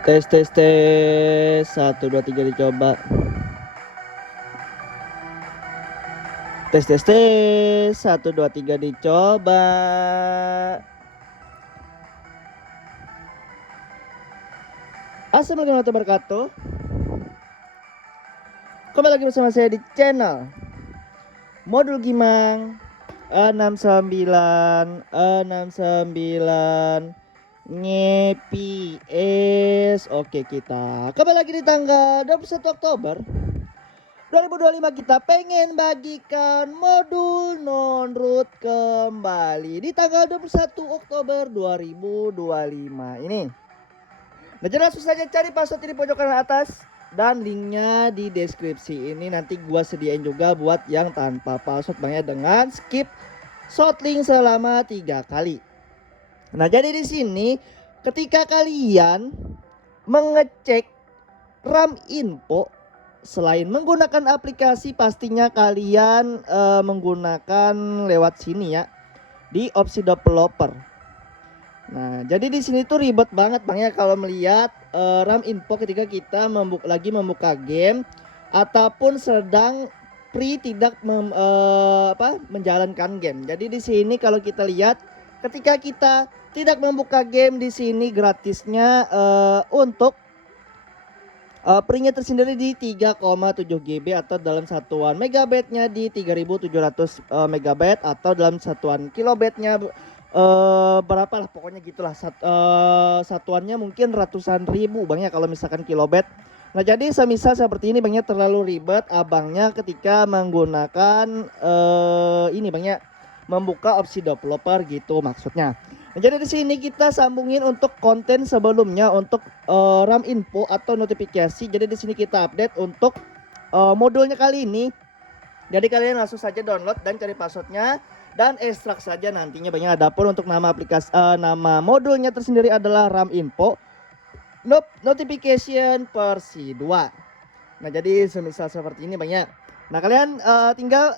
Tes tes tes 1 2 3 dicoba. Tes tes tes 1 2 3 dicoba. Assalamualaikum warahmatullahi wabarakatuh. Kembali lagi bersama saya di channel Modul Gimang 69 ngeps. Oke, kita kembali lagi di tanggal 21 Oktober 2025. Kita pengen bagikan modul non-root kembali di tanggal 21 Oktober 2025 ini. Nah, jadi langsung saja cari password di pojok kanan atas dan linknya di deskripsi ini. Nanti gua sediain juga buat yang tanpa password Bang ya, dengan skip shortlink selama 3 kali. Nah, jadi di sini ketika kalian mengecek RAM info, selain menggunakan aplikasi, pastinya kalian menggunakan lewat sini ya, di opsi developer. Nah, jadi di sini tuh ribet banget Bang ya kalau melihat RAM info ketika kita membuka game ataupun sedang tidak menjalankan game. Jadi di sini kalau kita lihat ketika kita tidak membuka game, di sini gratisnya untuk Pre-nya tersendiri di 3,7 GB atau dalam satuan megabyte-nya di 3700 megabyte atau dalam satuan kilobyte-nya berapa lah pokoknya gitulah. Satuannya mungkin ratusan ribu Bang ya kalau misalkan kilobyte. Nah, jadi semisal seperti ini Bang ya, terlalu ribet abangnya ketika menggunakan ini Bang ya, membuka opsi developer gitu maksudnya. Nah, jadi di sini kita sambungin untuk konten sebelumnya untuk RAM info atau notifikasi. Jadi di sini kita update untuk modulnya kali ini. Jadi kalian langsung saja download dan cari passwordnya dan ekstrak saja nantinya banyak. Adapun untuk nama aplikasi nama modulnya tersendiri adalah RAM info notification versi 2. Nah, jadi semisal seperti ini banyak. Nah, kalian tinggal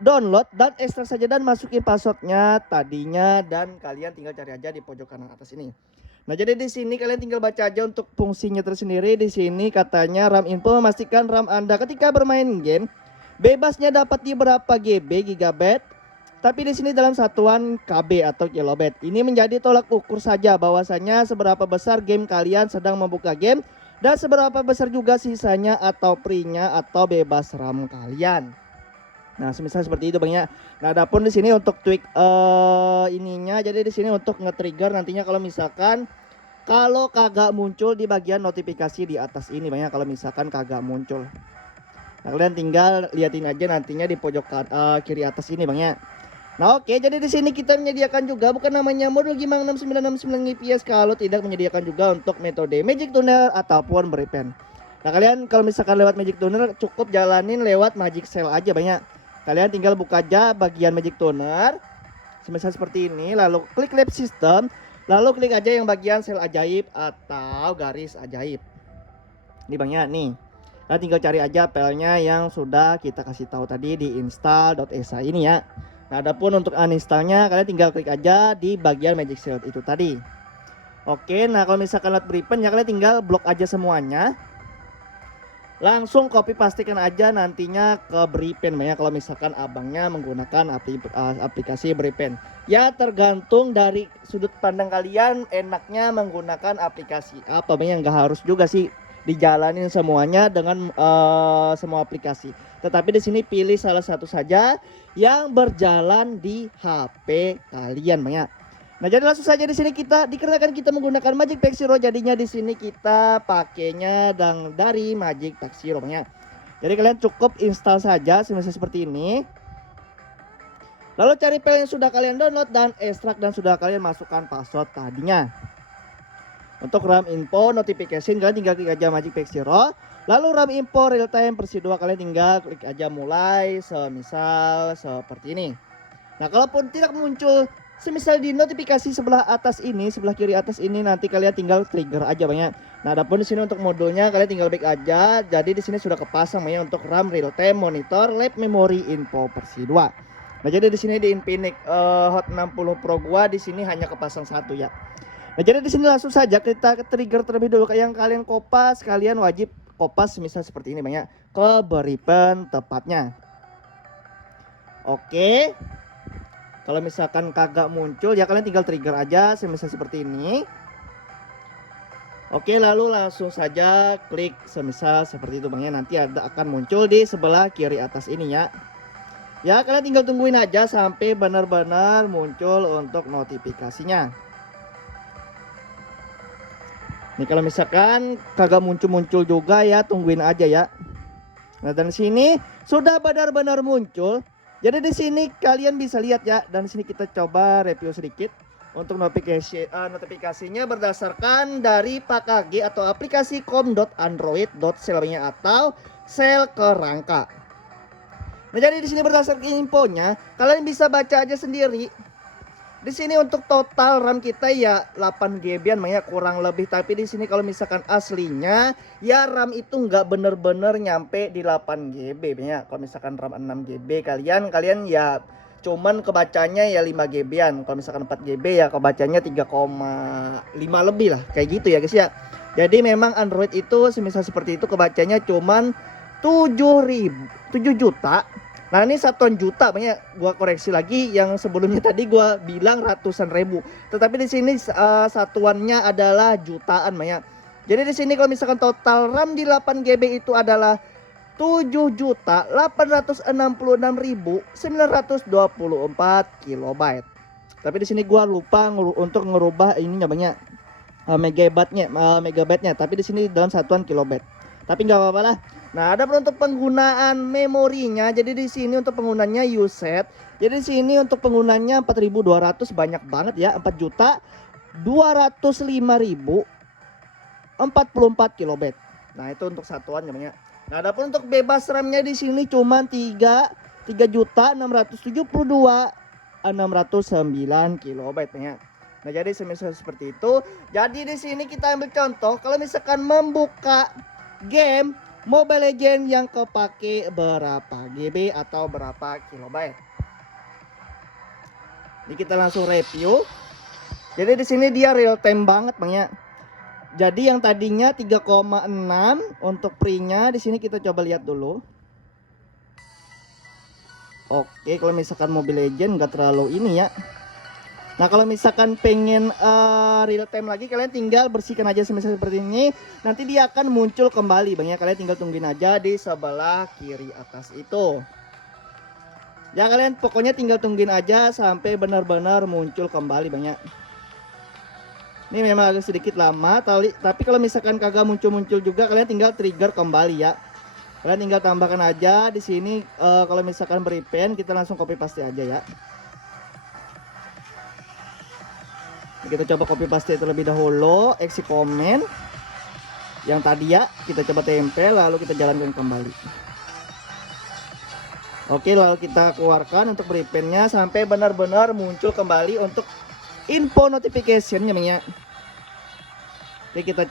download dan ekstrak saja dan masukin passwordnya tadinya, dan kalian tinggal cari aja di pojok kanan atas ini. Nah, jadi di sini kalian tinggal baca aja untuk fungsinya tersendiri. Di sini katanya RAM info memastikan RAM Anda ketika bermain game bebasnya dapat di berapa GB gigabyte, tapi di sini dalam satuan KB atau kilobyte. Ini menjadi tolak ukur saja bahwasanya seberapa besar game kalian sedang membuka game dan seberapa besar juga sisanya atau pre-nya atau bebas RAM kalian. Nah, semisal seperti itu Bang ya. Nah, adapun di sini untuk tweak ininya, jadi di sini untuk nge-trigger nantinya kalau misalkan kagak muncul di bagian notifikasi di atas ini Bang ya, kalau misalkan kagak muncul. Nah, kalian tinggal liatin aja nantinya di pojok kiri atas ini Bang ya. Nah, oke, jadi di sini kita menyediakan juga bukan namanya modul Gimang 6969 IPS kalau tidak menyediakan juga untuk metode Magic Tuner ataupun Bripen. Nah, kalian kalau misalkan lewat Magic Tuner cukup jalanin lewat Magic Cell aja Bang ya. Kalian tinggal buka aja bagian Magic Tuner semisal seperti ini, lalu klik lab system, lalu klik aja yang bagian sel ajaib atau garis ajaib. Ini Bang ya, nih. Kalian tinggal cari aja filenya yang sudah kita kasih tahu tadi di install.esa ini ya. Nah, adapun untuk uninstallnya kalian tinggal klik aja di bagian Magic Shield itu tadi. Oke, nah kalau misalkan lihat Bripen ya kalian tinggal blok aja semuanya. Langsung copy pastikan aja nantinya ke Bripen ya, kalau misalkan abangnya menggunakan aplikasi Bripen. Ya tergantung dari sudut pandang kalian enaknya menggunakan aplikasi apa yang nggak harus juga sih dijalanin semuanya dengan semua aplikasi. Tetapi di sini pilih salah satu saja yang berjalan di HP kalian Bang ya. Nah, jadi langsung saja di sini kita dikarenakan kita menggunakan Magic Pack Zero, jadinya di sini kita pakainya dari Magic Pack Zero Bang ya. Jadi kalian cukup install saja seperti ini. Lalu cari file yang sudah kalian download dan ekstrak dan sudah kalian masukkan password tadinya. Untuk RAM info notification kalian tinggal klik aja Magic Pack Zero. Lalu RAM info real time versi 2 kalian tinggal klik aja mulai semisal seperti ini. Nah, kalaupun tidak muncul semisal di notifikasi sebelah atas ini, sebelah kiri atas ini, nanti kalian tinggal trigger aja Bang ya. Nah, adapun di sini untuk modulnya kalian tinggal back aja. Jadi di sini sudah kepasang Bang ya untuk RAM real time monitor lab memory info versi 2. Nah, jadi di sini di Infinix Hot 60 Pro gua di sini hanya kepasang satu ya. Nah, jadi di sini langsung saja kita trigger terlebih dulu. Kayak yang kalian kopas, kalian wajib kopas misal seperti ini banyak ke beripen tepatnya. Oke. Kalau misalkan kagak muncul ya kalian tinggal trigger aja semisal seperti ini. Oke, lalu langsung saja klik semisal seperti itu Bang ya. Nanti akan muncul di sebelah kiri atas ini ya. Ya, kalian tinggal tungguin aja sampai benar-benar muncul untuk notifikasinya. Nih kalau misalkan kagak muncul-muncul juga ya tungguin aja ya. Nah, dan sini sudah benar-benar muncul. Jadi di sini kalian bisa lihat ya, dan sini kita coba review sedikit untuk notifikasinya berdasarkan dari PKG atau aplikasi com.android.cell-nya atau sel kerangka. Nah, jadi di sini berdasarkan infonya, kalian bisa baca aja sendiri. Di sini untuk total RAM kita ya 8 GB-an ya kurang lebih, tapi di sini kalau misalkan aslinya ya RAM itu nggak bener-bener nyampe di 8 GB ya. Kalau misalkan RAM 6 GB kalian ya cuman kebacanya ya 5 GB-an. Kalau misalkan 4 GB ya kebacanya 3,5 lebih lah, kayak gitu ya guys ya. Jadi memang Android itu semisal seperti itu kebacanya cuman 7 juta. Nah, ini satuan juta banyak, gua koreksi lagi yang sebelumnya tadi gua bilang ratusan ribu. Tetapi di sini satuannya adalah jutaan banyak. Jadi di sini kalau misalkan total RAM di 8 GB itu adalah 7.866.924 KB. Tapi di sini gua lupa untuk ngerubah ininya banyak megabyte-nya, tapi di sini dalam satuan kilobyte. Tapi nggak apa-apa lah. Nah, ada untuk penggunaan memorinya. Jadi di sini untuk penggunanya USET. Jadi di sini untuk penggunanya 4.200 banyak banget ya, 4.205.044 KB. Nah, itu untuk satuan namanya. Nah, adapun untuk bebas RAM-nya di sini cuma 3.672.609 KB ya. Nah, jadi semisal seperti itu. Jadi di sini kita ambil contoh kalau misalkan membuka game Mobile Legends yang kepake berapa GB atau berapa kilobyte. Ini kita langsung review. Jadi di sini dia real time banget Bang ya. Jadi yang tadinya 3,6 untuk pre-nya di sini kita coba lihat dulu. Oke, kalau misalkan Mobile Legends nggak terlalu ini ya. Nah, kalau misalkan pengen real time lagi, kalian tinggal bersihkan aja semisal seperti ini. Nanti dia akan muncul kembali Bang ya. Kalian tinggal tungguin aja di sebelah kiri atas itu. Ya, kalian pokoknya tinggal tungguin aja sampai benar-benar muncul kembali Bang ya. Ini memang agak sedikit lama, tapi kalau misalkan kagak muncul-muncul juga, kalian tinggal trigger kembali ya. Kalian tinggal tambahkan aja di sini kalau misalkan beri pen, kita langsung copy paste aja ya. Kita coba copy paste terlebih dahulu, exit komen yang tadi ya kita coba tempel, lalu kita jalankan kembali. Oke, lalu kita keluarkan untuk prepennya sampai benar-benar muncul kembali untuk info notification-nya ya. Oke, kita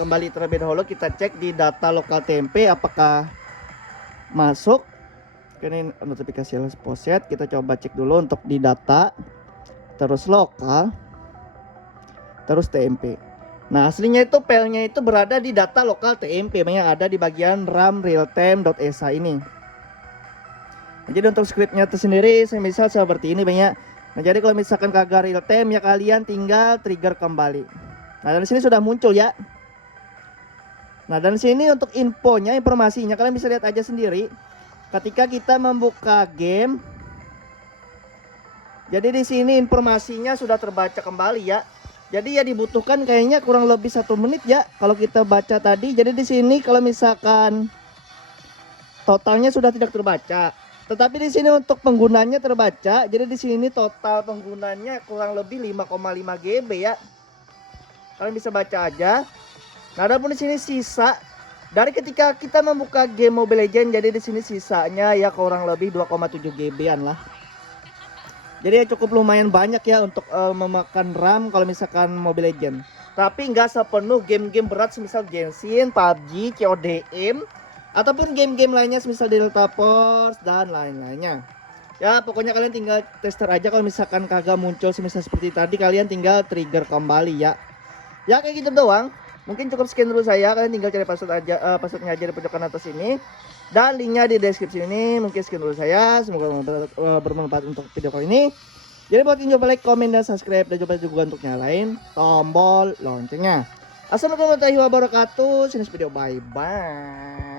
kembali terlebih dahulu, kita cek di data lokal TMP apakah masuk. Ini notifikasi poset, kita coba cek dulu untuk di data, terus lokal, terus TMP. Nah, aslinya itu filenya itu berada di data lokal TMP yang ada di bagian RAM realtime.esa ini. Nah, jadi untuk scriptnya tersendiri misal seperti ini banyak. Nah, jadi kalau misalkan kagak real time ya kalian tinggal trigger kembali. Nah, dari sini sudah muncul ya. Nah, dan sini untuk infonya, informasinya kalian bisa lihat aja sendiri. Ketika kita membuka game, jadi di sini informasinya sudah terbaca kembali ya. Jadi ya dibutuhkan kayaknya kurang lebih 1 menit ya kalau kita baca tadi. Jadi di sini kalau misalkan totalnya sudah tidak terbaca, tetapi di sini untuk penggunanya terbaca. Jadi di sini total penggunanya kurang lebih 5,5 GB ya. Kalian bisa baca aja. Nah, adapun di sini sisa dari ketika kita membuka game Mobile Legends, jadi di sini sisanya ya kurang lebih 2,7 GB-an lah. Jadi ya cukup lumayan banyak ya untuk memakan RAM kalau misalkan Mobile Legends. Tapi nggak sepenuh game-game berat semisal Genshin, PUBG, CODM, ataupun game-game lainnya semisal Delta Force dan lain-lainnya. Ya pokoknya kalian tinggal tester aja, kalau misalkan kagak muncul semisal seperti tadi kalian tinggal trigger kembali ya. Ya kayak gitu doang. Mungkin cukup sekian dulu saya, kalian tinggal cari password aja, passwordnya aja di pojokan atas ini. Dan linknya di deskripsi ini. Mungkin sekian dulu saya, semoga bermanfaat untuk video kali ini. Jadi buat yang coba like, komen, dan subscribe, dan coba juga untuk nyalain tombol loncengnya. Assalamualaikum warahmatullahi wabarakatuh. See you next video, bye bye.